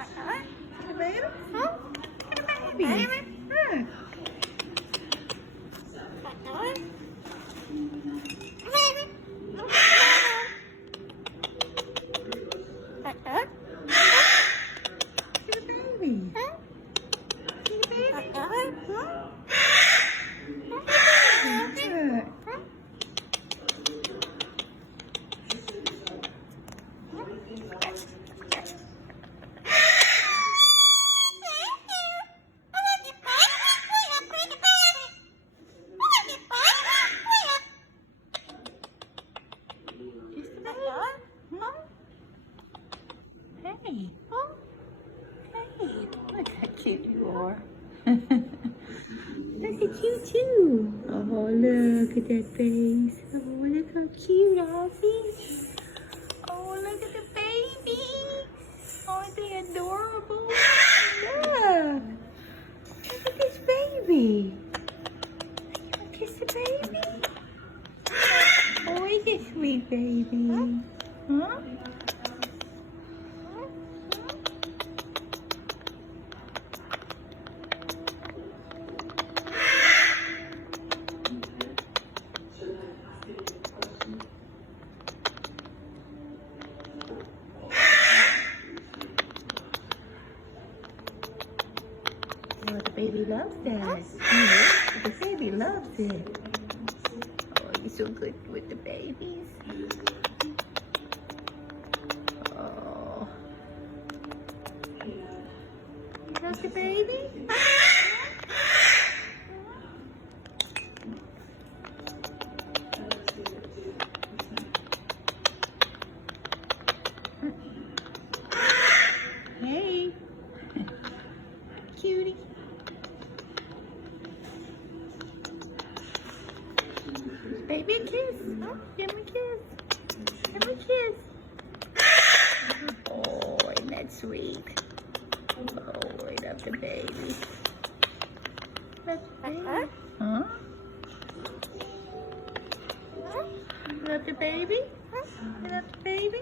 The baby? Huh? The baby? Huh? The baby? The baby? Huh? Good. Kiss the baby? Huh? Hey. Huh? Hey. Look how cute you are. Look at you too. Oh, look at that face. Oh, look how cute, Ozzy. Oh, look at the babies. Aren't they adorable? Look. Look at this baby. You want to kiss the baby? Oh, he's a sweet baby. Huh? Oh, the baby loves that. The baby loves it. Oh, you're so good with the babies. Oh. You love the baby? Hey. Cutie. Baby, a kiss. Oh, give me a kiss. Give me a kiss. Oh, isn't that sweet? Oh, I love the baby. Love the baby. Huh? You love the baby? You love the baby?